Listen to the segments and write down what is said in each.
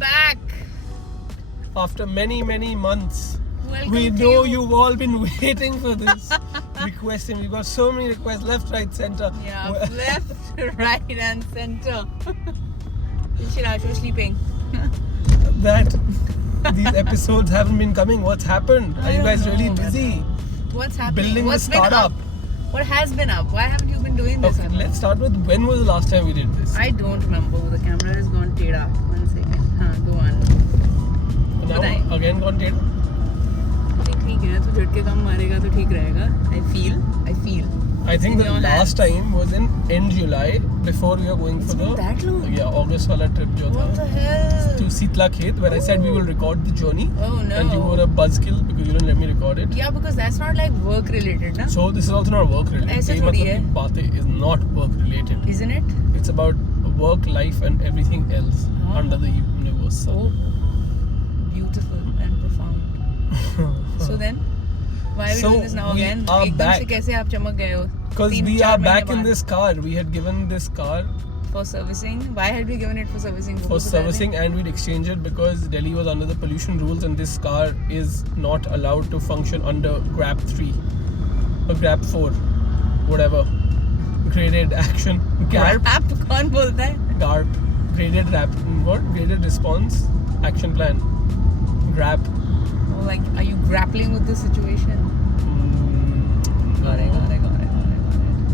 back. After many months. Welcome We to know you. you've all been waiting for this. Requesting. We've got so many requests, left, right, center. Yeah, left, right, and center. Shirash was sleeping. That these episodes haven't been coming. What's happened? Are you guys really busy? What's happening? Building What's the been startup. up? What has been up? Why haven't you been doing this? Okay, let's start with when was the last time we did this? I don't remember. The camera has gone teda. 1 second. Go on. Now बताएं. again gone dead. ठीक है तो झटके कम मारेगा तो ठीक रहेगा. I feel. I think in the your last hands. time was in end July before we were going It's for been that long? yeah August wala trip jo What tha the hell? to Sitla Khet where I said we will record the journey Oh no. and you were a buzzkill because you didn't let me record it. Yeah, because that's not like work related, na? So this is also not work related. ऐसे थोड़ी Bematlab है. की बातें is not work related. Isn't it? It's about work, life and everything else Ah. under the universe. So beautiful and profound. So then, why are we So doing this now we again? are एकदम back. से कैसे आप चमक गए हो? Because 3-4 we are महीने back in बाद. this car. We had given this car For servicing. Why had we given it for servicing? वो for बता दें. servicing and we'd exchanged it because Delhi was under the pollution rules and this car is not allowed to function under GRAP 3 or GRAP 4 whatever graded action GARP आप कौन बोलता है? GARP graded graded response action plan GRAP Oh, like, are you grappling with the situation? Got it.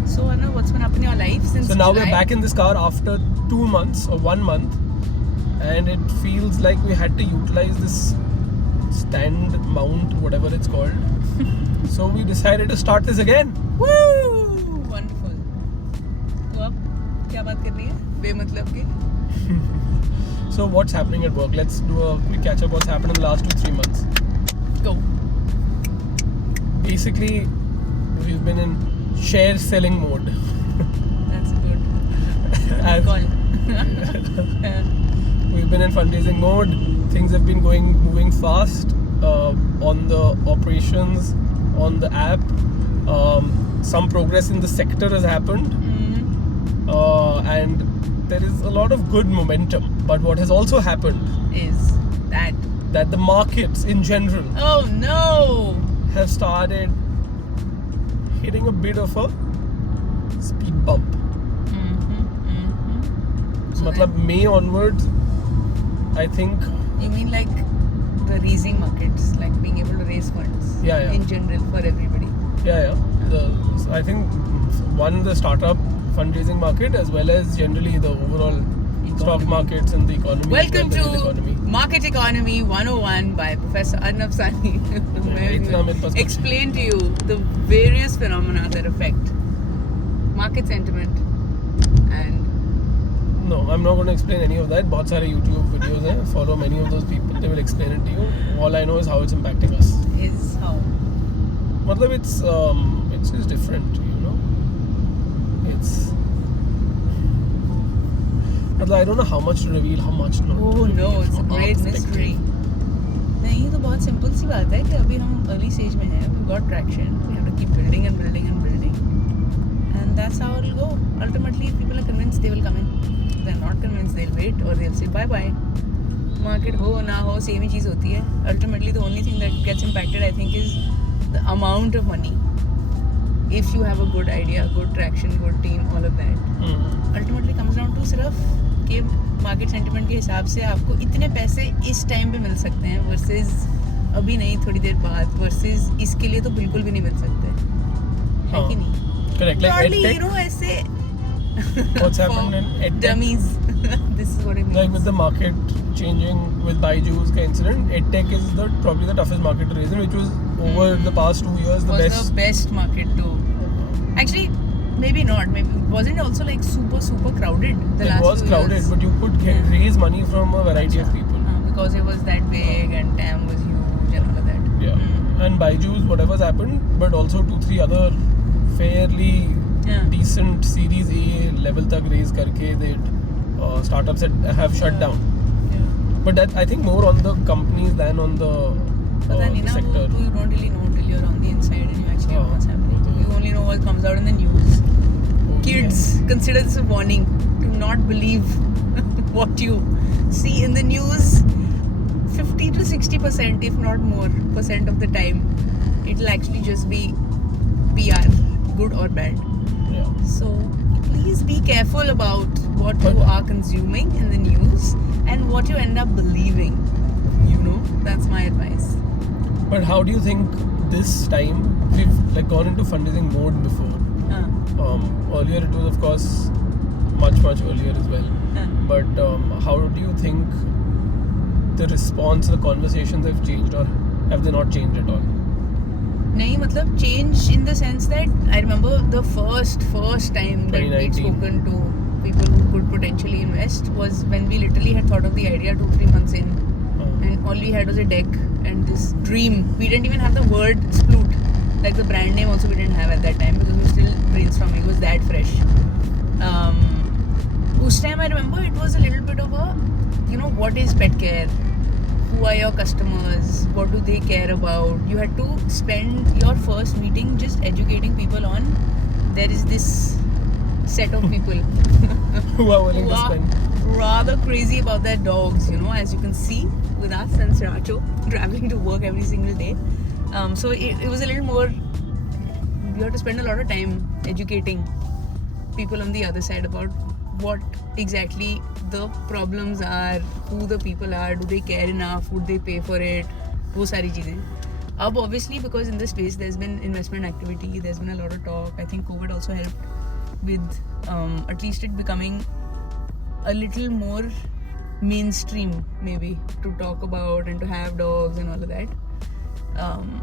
So, Anna, what's been up in your life since so now July? we're back in this car after 2 months or 1 month and it feels like we had to utilize this stand mount whatever it's called so we decided to start this again. Woo! Wonderful. तो अब क्या बात करनी है? बेमतलब की. So what's happening at work? Let's do a quick catch up what's happened in the last 2-3 months. Go. Basically we've been in share selling mode. That's good. As Call. we've been in fundraising mode. Things have been moving fast on the operations, on the app. Some progress in the sector has happened. And there is a lot of good momentum. But what has also happened Is that the markets in general oh no have started hitting a bit of a speed bump. So Matlab May onwards, I think you mean like the raising markets, like being able to raise funds Yeah. in general for everybody. I think one the startup fundraising market as well as generally the overall stock markets and the economy. Welcome the real economy. to Market Economy 101 by Professor Arnab Sani. Where we इतना मेरे पास will explain to you the various phenomena that affect market sentiment and No, I'm not going to explain any of that. बहुत सारे YouTube videos हैं. Follow many of those people. They will explain it to you. All I know is how it's impacting us. is how. Matlab it's just different, you know. It's matlab I don't know how much to reveal, how much not. Oh to reveal no, it's a from our great perspective. mystery. नहीं तो बहुत simple सी बात है कि अभी हम early stage में हैं. We got traction. We have to keep building and building and building. And that's how it'll go. Ultimately, if people are convinced, they will come in. If they're not convinced, they'll wait or they'll say bye bye. Market हो ना हो same ही चीज़ होती है. Ultimately, the only thing that gets impacted, I think, is the amount of money. If you have a good idea, good traction, good team, all of that. Ultimately comes down to सिर्फ कि market sentiment के हिसाब से आपको इतने पैसे इस time पे मिल सकते हैं वर्सेस अभी नहीं थोड़ी देर बाद वर्सेस इसके लिए तो बिल्कुल भी नहीं मिल सकते है कि नहीं. Correct. Like Broadly, EdTech, you know, ऐसे what's happened in EdTech? dummies. This is what it means. Like with the market changing with Byju's ka incident, EdTech is probably the toughest market to raise in, which was over the past 2 years the was best. the best market to actually maybe not maybe wasn't it also like super crowded the It last was 2 crowded, years? but you could raise money from a variety of people. Because it was that big and TAM was huge and all of that. Yeah. And Byju's, whatever's happened, but also 2-3 other fairly decent Series A level tak raise karke that startups have shut down. But that I think more on the companies than on the sector. You don't really know till you're on the inside and you actually know what's happening. You only know what comes out in the news. Kids, consider this a warning. Do not believe what you See, in the news, 50 to 60%, if not more, percent of the time, it'll actually just be PR, good or bad. Yeah. So please be careful about what you are consuming in the news and what you end up believing. You know, that's my advice. But how do you think this time we've like gone into fundraising mode before? Earlier it was of course much earlier as well. But how do you think the response, the conversations have changed, or have they not changed at all? नहीं मतलब change in the sense that I remember the first time that we'd 2019. spoken to people who could potentially invest was when we literally had thought of the idea 2-3 months in, and all we had was a deck and this dream. We didn't even have the word Sploot, like the brand name also we didn't have at that time because we were still brainstorming. It was that fresh. Us time I remember it was a little bit of a, you know, what is pet care? Who are your customers? What do they care about? You had to spend your first meeting just educating people on there is this set of people Who are willing who to are spend? rather crazy about their dogs, you know, as you can see with us and Sriracho traveling to work every single day. So it was a little more, you have to spend a lot of time educating people on the other side about what exactly the problems are, who the people are, do they care enough, would they pay for it, वो सारी चीज़ें. अब obviously because in this space there's been investment activity, there's been a lot of talk. I think COVID also helped with at least it becoming a little more mainstream maybe to talk about and to have dogs and all of that.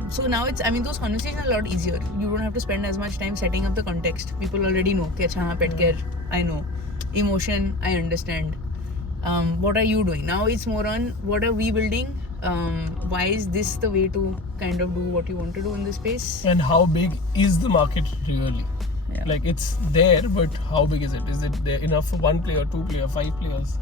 So now it's, I mean, those conversations are a lot easier. You don't have to spend as much time setting up the context. People already know कि अच्छा हाँ pet care, I know. Emotion, I understand. What are you doing? Now it's more on what are we building? Why is this the way to kind of do what you want to do in this space? And how big is the market really? Yeah. Like it's there, but how big is it? Is it there enough for 1 player, 2 player, 5 players?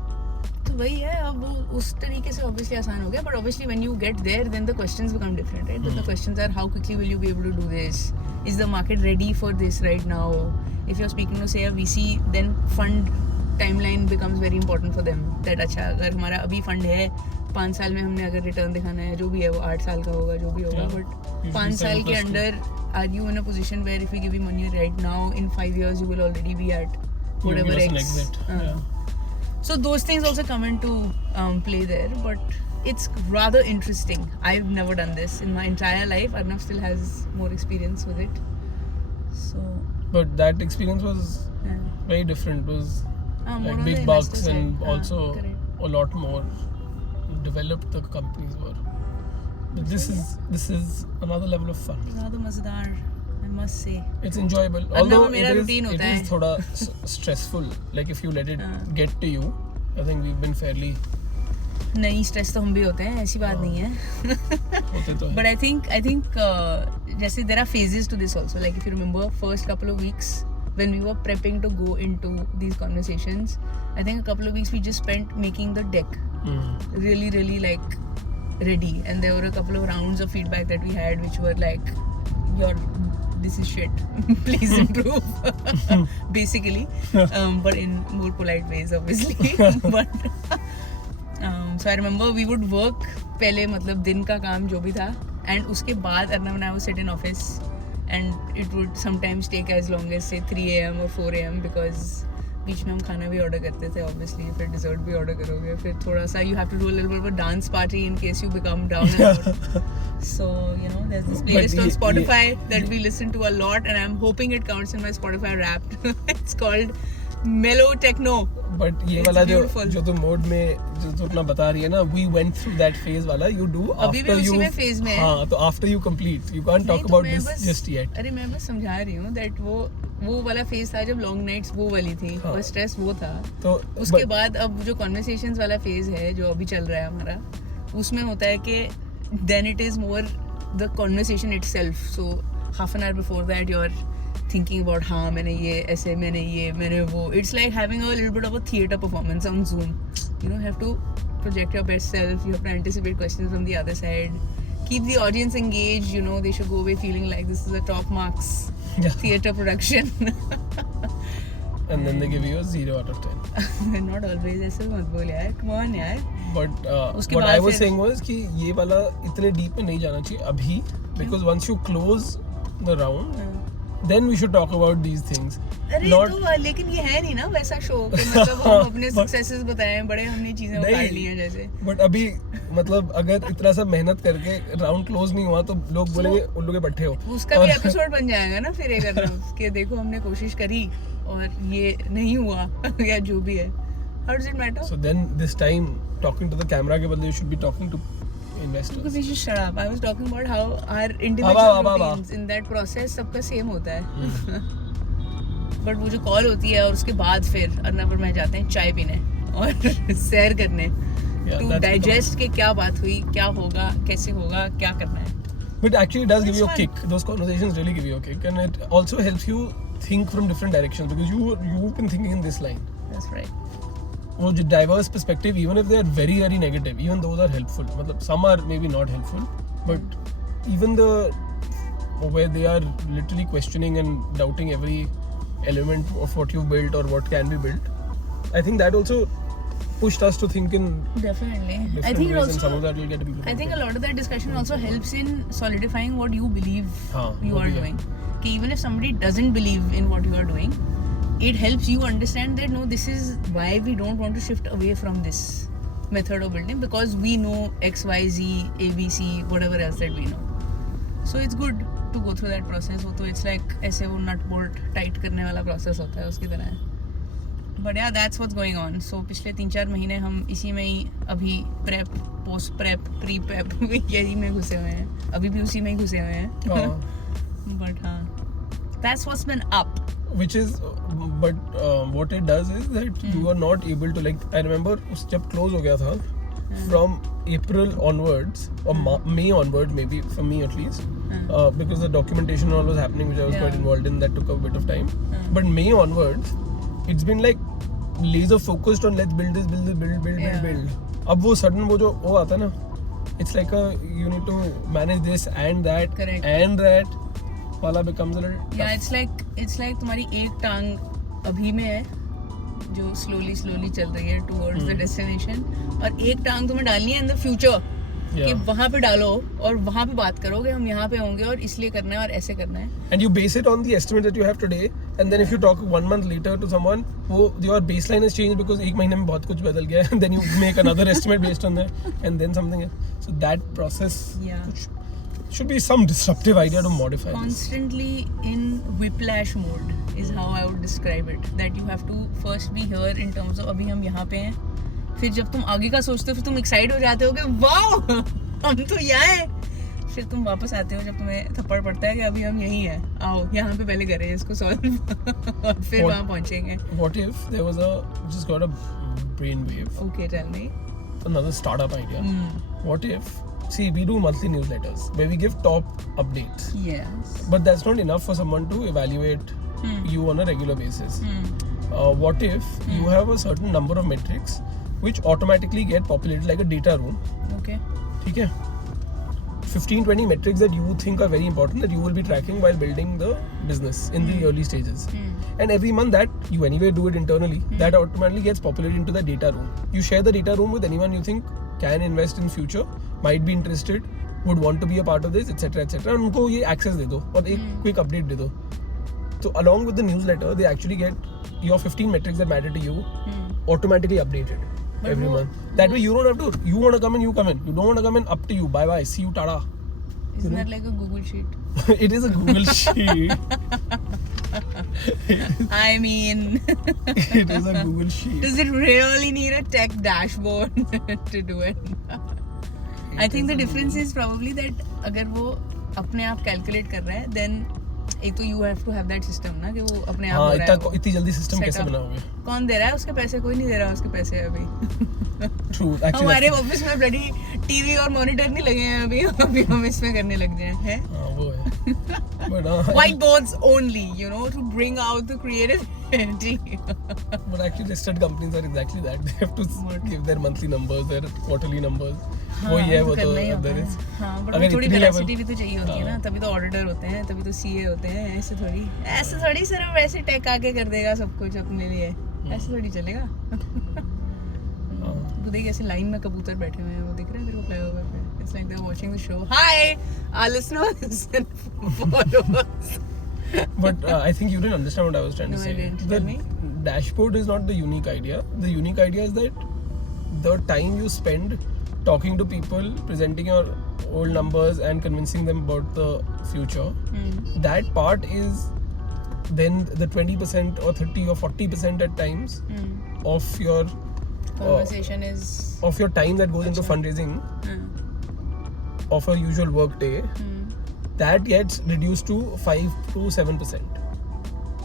तो वही है, अब वो उस तरीके से obviously आसान हो गया, but obviously when you get there then the questions become different, right? The questions are how quickly will you be able to do this? Is the market ready for this right now? If you're speaking to say a VC, then fund timeline becomes very important for them. That अच्छा अगर हमारा अभी fund है 5 साल में हमने अगर return दिखाना है जो भी है वो 8 साल का होगा जो भी होगा, but 5 साल के अंदर are you in a position where if we give you money right now in 5 years you will already be at whatever Give us an X. exit. Yeah. So those things also come into play there, but it's rather interesting. I've never done this in my entire life. Arnav still has more experience with it. So But that experience was yeah. very different. It was More like on the big bucks investor and side. also Correct. a lot more developed the companies were. But this is another level of fun. Rather mazedar, I must say. It's enjoyable. अब Although ना वो मेरा it routine is होता है. थोड़ा stressful. Like if you let it get to you, I think we've been fairly नहीं stress तो हम भी होते हैं, ऐसी बात नहीं है. होते तो हैं. But I think जैसे there are phases to this also. Like if you remember first couple of weeks when we were prepping to go into these conversations, I think a couple of weeks we just spent making the deck really like ready, and there were a couple of rounds of feedback that we had which were like this is shit, please improve basically, but in more polite ways obviously. But so I remember we would work पहले मतलब दिन का काम जो भी था, and उसके बाद Arnav and I would sit in office and it would sometimes take as long as say 3 AM or 4 AM because बीच में हम खाना भी ऑर्डर करते थे obviously, फिर dessert भी ऑर्डर करोगे, फिर थोड़ा सा you have to do a little bit of a dance party in case you become down and out. So you know there's this playlist on Spotify that we listen to a lot and I'm hoping it counts in my Spotify Wrapped. It's called Mellow Techno. But ये It's वाला beautiful. जो तू mode में जो तू अपना बता रही है ना, we went through that phase वाला, you do अभी भी after उसी you में phase में है. हाँ, तो after you complete, you can't talk नहीं, तो about मैं this बस- just yet. अरे मैं बस समझा रही हूँ that वो वाला फेज था जब लॉन्ग नाइट्स वो वाली थी, हाँ. वो स्ट्रेस वो था. तो उसके बाद अब जो कॉन्वर्सेशंस वाला फेज है जो अभी चल रहा है हमारा, उसमें होता है कि then it is more the conversation itself. So half an hour before that you're thinking about हाँ मैंने ये ऐसे मैंने वो. It's like having a little bit of a theatre performance on Zoom. You know, you have to project your best self. You have to anticipate questions from the other side. Keep the audience engaged. You know, they should go away feeling like this is a top marks Yeah. theatre production. and then they give you a 0 out of 10. Not always, ऐसे मत बोल यार, come on यार. But उसके what बाद I was फिर- saying was कि ये वाला इतने deep में नहीं जाना चाहिए अभी, because once you close the round, then we should talk about these things. अरे Not तो लेकिन ये है नहीं ना वैसा शो कि मतलब हम अपने सक्सेसेस बताएं, बड़े हमने चीजें उतार ली हैं जैसे. बट अभी मतलब अगर इतना सब मेहनत करके राउंड क्लोज नहीं हुआ तो लोग बोलेंगे उल्लू के पट्टे हो. उसका भी एपिसोड बन जाएगा ना फिर एक तरफ कि देखो हमने कोशिश करी और ये नहीं हुआ या जो भी है. How does it matter? So then this time talking to the camera के बदले you should be talking to investors. Because we should shut up. I was talking about how our individual routines in that process सबका same होता है. But वो जो call होती है और उसके बाद फिर अर्नब और मैं जाते हैं चाय पीने और सैर करने टू डाइजेस्ट के क्या बात हुई, क्या होगा, कैसे होगा, क्या करना है. But actually it does give you a It's kick. Those conversations really give you a kick, and it also helps you think from different directions because you've been thinking in this line. That's right. वो जो diverse perspective, even if they are very very negative, even those are helpful. मतलब some are maybe not helpful, but even the where they are literally questioning and doubting every element of what you built or what can be built, I think that also pushed us to think in Definitely. I different think it ways, and some of also that will get people. I think a lot of that discussion also helps in solidifying what you believe you वो are भी है. doing. कि even if somebody doesn't believe in what you are doing, it helps you understand that no, this is why we don't want to shift away from this method of building because we know X, Y, Z, A, B, C, whatever else that we know. So it's good to go through that process. वो तो it's like ऐसे वो nut bolt tight करने वाला process होता है उसकी तरह है. But yeah, that's what's going on. So पिछले 3-4 महीने हम इसी में ही अभी prep, post prep, pre prep यही में घुसे हुए हैं. अभी भी उसी में ही घुसे हुए हैं. But हाँ, that's what's been up. Which is, but what it does is that you are not able to, like, I remember उस जब close हो गया था, from April onwards or May onwards maybe for me at least, because the documentation and all was happening which I was quite involved in, that took a bit of time. But May onwards it's been like laser focused on let's build this, build. अब वो sudden वो जो वो आता है ना, it's like a you need to manage this and that. Correct. And that वाला becomes a little Yeah, tough. it's like तुम्हारी एक टांग अभी में है जो slowly चल रही है towards the destination और एक टांग तुम्हें डालनी है in the future कि वहाँ पे डालो और वहाँ पे बात करो कि हम यहाँ पे होंगे और इसलिए करना है और ऐसे करना है. And you base it on the estimate that you have today, and then if you talk 1 month later to someone, वो your baseline has changed because एक महीने में बहुत कुछ बदल गया है, and then you make another estimate based on that, and then something else. So that process should be some disruptive idea to modify. Constantly in whiplash mode is how I would describe it. That you have to first be here in terms of अभी हम यहाँ पे हैं. फिर जब तुम आगे का सोचते हो फिर तुम एक्साइट हो जाते हो कि वाओ हम तो यहाँ हैं. फिर तुम वापस आते हो जब तुम्हें थप्पड़ पड़ता है कि अभी हम यहीं हैं, आओ यहाँ पे पहले करें इसको सॉल्व और फिर वहाँ पहुँचेंगे. What if there was just got a brainwave? Okay, tell me. Another startup idea. What if, see, we do monthly newsletters where we give top updates. Yes. But that's not enough for someone to evaluate you on a regular basis. What if you have a certain number of metrics which automatically get populated like a data room? Okay. ठीक है? 15-20 metrics that you think are very important that you will be tracking while building the business in the early stages. And every month that you anyway do it internally, that automatically gets populated into the data room. You share the data room with anyone you think can invest in future, might be interested, would want to be a part of this, etc. etc. And उनको ये access दे दो और एक quick update दे दो. So along with the newsletter, they actually get your 15 metrics that matter to you automatically updated. But Every month. That way you don't have to, you want to come in, you come in. You don't want to come in, up to you. Bye bye. See you, tada. Isn't that like a Google sheet? It is a Google sheet. I mean, It is a Google sheet. does it really need a tech dashboard to do it? I think the difference is probably that अगर वो अपने आप calculate कर रहा है, then एक तो you have to have that system ना कि वो अपने आप हो रहा है. इतनी जल्दी सिस्टम Set कैसे up. बनाओगे? कौन दे रहा है उसके पैसे? कोई नहीं दे रहा उसके पैसे अभी. True. Actually, हमारे ऑफिस में ब्लडी टीवी और मॉनिटर नहीं लगे हैं अभी हम इसमें करने लग जाए हैं. वो है. But Whiteboards only, you know, to bring out the creativity. But actually listed companies are exactly that. They have to give their monthly numbers, their quarterly numbers. हाँ, वही है, वो करना ही तो होता there है। is- हाँ, but अगर वो थोड़ी इतनी वेरासिटी level- भी तो चाहिए होती है ना, तभी तो ऑडिटर होते हैं, तभी तो सीए होते हैं। ऐसे थोड़ी सिर्फ वैसे टेक आके कर देगा सब कुछ अपने लिए, ऐसे थोड़ी चलेगा। वो देख ऐसे लाइन में कबूतर बैठे हुए हैं, वो दिख रहा है तेरे को फ्लाईओवर पे? It's like they are watching the show. Hi listeners and followers. But I think you didn't understand what I was trying to No, I say. didn't. The Tell me. dashboard is not the unique idea. The unique idea is that the time you spend talking to people, presenting your old numbers and convincing them about the future, that part is then the 20% or 30 or 40% at times of your Conversation is of your time that goes into fundraising of a usual work day. That gets reduced to 5 to 7%,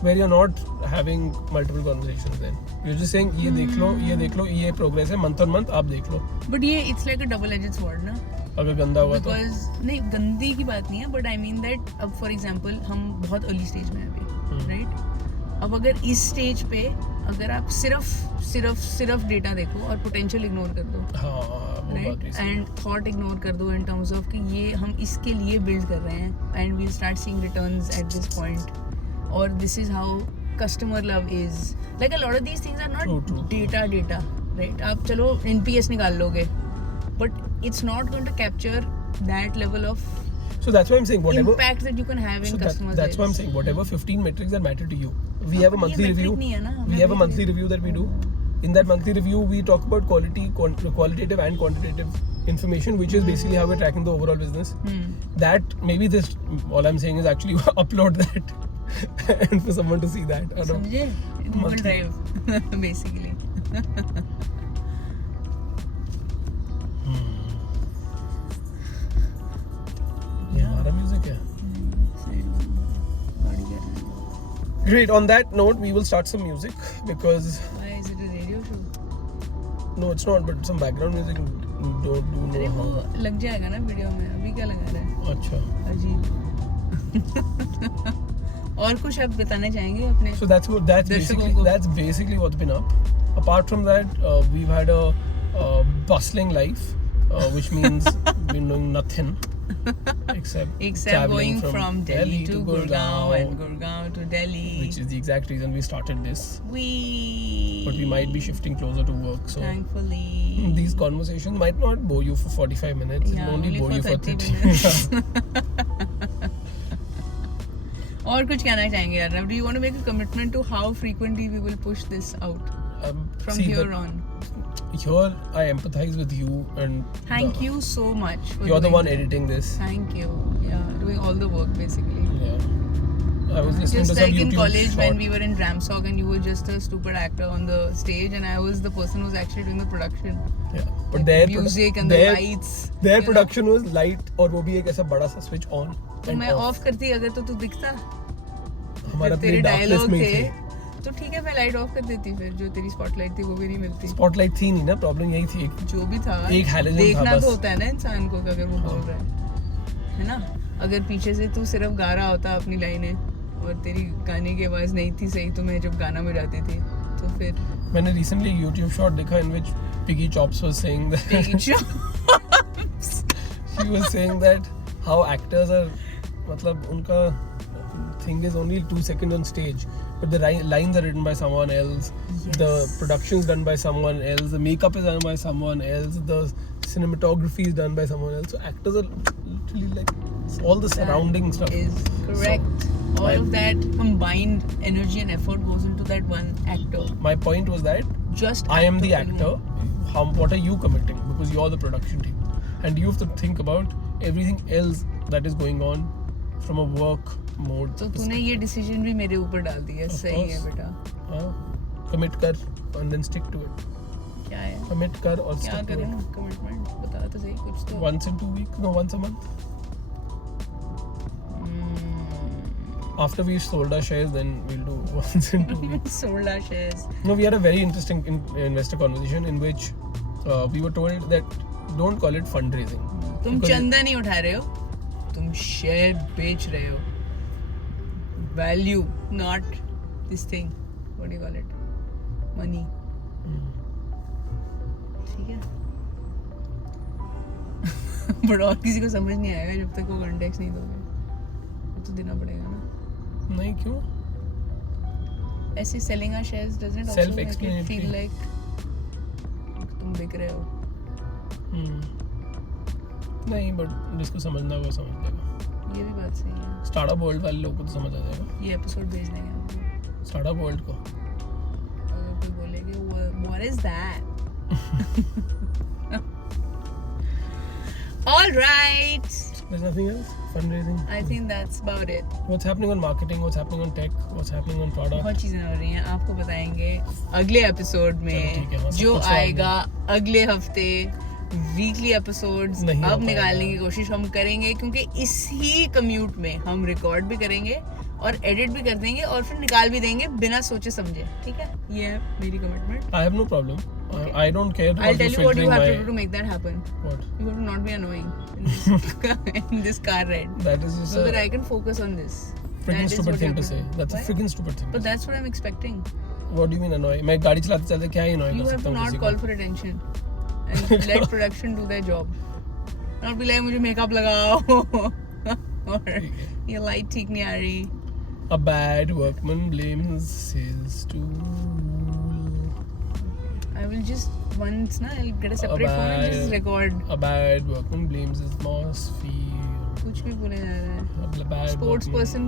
where you're not having multiple conversations. Then you're just saying ये देख लो, ये progress है month on month, आप देख लो. But ये it's like a double-edged sword ना, अगर गंदा हुआ तो because नहीं गंदी की बात नहीं है, but I mean that अब for example हम बहुत early stage में हैं अभी, right? अब अगर इस स्टेज पे अगर आप सिर्फ डेटा देखो और पोटेंशियल इग्नोर कर दो, राइट, एंड थॉट इग्नोर कर दो इन टर्म्स ऑफ कि ये हम इसके लिए बिल्ड कर रहे हैं and we start seeing returns at this point, और this is how customer love is, like a lot of these things are not data, right? आप चलो एनपीएस निकाल लोगे, but it's not going to capture that level of So that's why I'm saying whatever impact that you can have in customers' that's why I'm lives. saying whatever 15 metrics that matter to you. We have a monthly review. We have a monthly review that we do. In that monthly review, we talk about qualitative and quantitative information, which is basically how we're tracking the overall business. That maybe this, all I'm saying is actually upload that and for someone to see that. समझे? Google Drive, basically. ये हमारा music है. Great. On that note, we will start some music because Why is it a radio show? no, it's not. But some background music don't do अरे know वो how. लग जाएगा ना video में, अभी क्या लगा रहा है? अच्छा. अजीब. और कुछ आप बताना चाहेंगे अपने? So that's basically what's been up. Apart from that, we've had a bustling life, which means been doing nothing except going traveling from Delhi to Gurgaon and Gurgaon to Delhi, which is the exact reason we started this. We But we might be shifting closer to work, so thankfully these conversations might not bore you for 45 minutes. Yeah, It'll only bore you for 30 minutes. minutes. और कुछ कहना चाहेंगे यार? Do you want to make a commitment to how frequently we will push this out from here on? Here, I empathize with you and Thank you so much. For you're the doing one editing this. Thank you. Yeah, doing all the work basically. Yeah. I was listening Just to some like in YouTube college short. when we were in Ramsog and you were just a stupid actor on the stage and I was the person who was actually doing the production. Yeah. But Like their music and the lights. Their you know? production was light और वो भी एक ऐसा बड़ा सा switch on. तो मैं of करती अगर तो तू दिखता, हमारा तेरे अपनी darkness डायलॉग में ही थे थे. तो ठीक है मैं लाइट ऑफ कर देती, फिर जो तेरी स्पॉटलाइट थी वो भी नहीं मिलती. Spotlight थी नहीं ना, प्रॉब्लम यही थी. जो भी था एक halogen था देखना बस. तो होता है ना इंसान को कि अगर वो बोल रहा है ना. अगर पीछे से तू सिर्फ गा रहा होता अपनी लाइनें और तेरी गाने की आवाज नहीं थी सही, तो मैं जब गाना में जाती थी तो फिर मैंने recently एक YouTube short देखा in which Piggy Chops was saying that she was saying that how actors are, मतलब उनका thing is only 2 seconds on stage, but the lines are written by someone else. Yes. The production is done by someone else. The makeup is done by someone else. The cinematography is done by someone else. So actors are literally like all the surrounding stuff. is correct. All of that combined energy and effort goes into that one actor. My point was that Just I am the actor actor. What are you committing? Because you're the production team, and you have to think about everything else that is going on from a work mode. तो तूने ये decision भी मेरे ऊपर डाल दिया. सही है बेटा. Commit कर and then stick to it. क्या है? Commit कर और क्या stick to करूँ? it. कमिटमेंट बता तो सही कुछ तो. Once in 2 weeks, no, once a month. After we've sold our shares, then we'll do once in 2 weeks. Sold our shares. No, we had a very interesting investor conversation in which we were told that don't call it fundraising. तुम Because चंदा नहीं उठा रहे हो, तुम share बेच रहे हो. Value, not this thing. What do you call it? Money. ठीक है. बट और किसी को समझ नहीं आएगा जब तक वो कॉन्टेक्स्ट नहीं दोगे, तो देना पड़ेगा ना. नहीं क्यों? ऐसे selling our shares doesn't also make it Self-explanatory. feel like तुम बिक रहे हो. नहीं, बट जिसको समझना वो समझ लेगा. ये भी बात सही है. स्टार्टअप वर्ल्ड वाले लोगों को तो समझ आ जाएगा. ये एपिसोड भेज देंगे हमको. स्टार्टअप वर्ल्ड को अगर कोई बोले कि what is that? All right. there's nothing else. Fundraising. I think that's about it. What's happening on marketing? What's happening on tech? What's happening on product? बहुत चीजें हो रही हैं, आपको बताएंगे अगले एपिसोड चलो में. ठीक है, हाँ, सब जो कुछ तो आएगा अगले हफ्ते. वीकली एपिसोड्स नहीं हो अब पाएगा. निकालने की कोशिश हम करेंगे, क्योंकि इसी कम्यूट में हम रिकॉर्ड भी करेंगे और एडिट भी कर देंगे और फिर निकाल भी देंगे बिना सोचे समझे. ठीक है, ये है मेरी commitment. I have no problem. Okay. I don't care. I'll about tell you what you filtering have to my- do to make that happen. What? You have to not be annoying in this car ride, That is just so that a I can focus on this. freaking That is stupid what you thing have to say. do. That's Why? a freaking stupid thing. But that's what I'm expecting. What do you mean annoy? मैं गाड़ी चलाते चलाते क्या ही annoy You कर have सकता to हूँ not किसी call को? for attention and let production do their job. Not be like मुझे मेकअप लगाओ और ये लाइट ठीक नहीं आ रही. A bad workman blames his tool. I will just once na I'll get a separate phone and just record. A bad workman blames his boss fee. कुछ भी बोले जा रहा है. A bad Sports workman. person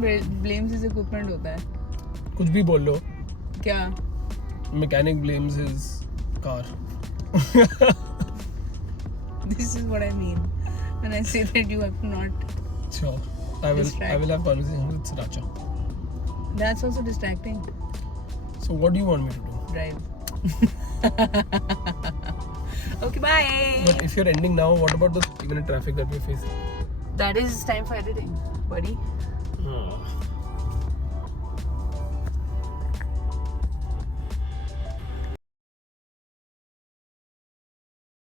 blames his equipment होता है. कुछ भी बोल लो. क्या? Mechanic blames his car. This is what I mean when I say that you have to not. Sure. I will have conversation with Sriracha. That's also distracting. So what do you want me to do? Drive. Okay, bye. But if you're ending now, what about the 3-minute traffic that we're facing? That is time for editing, buddy.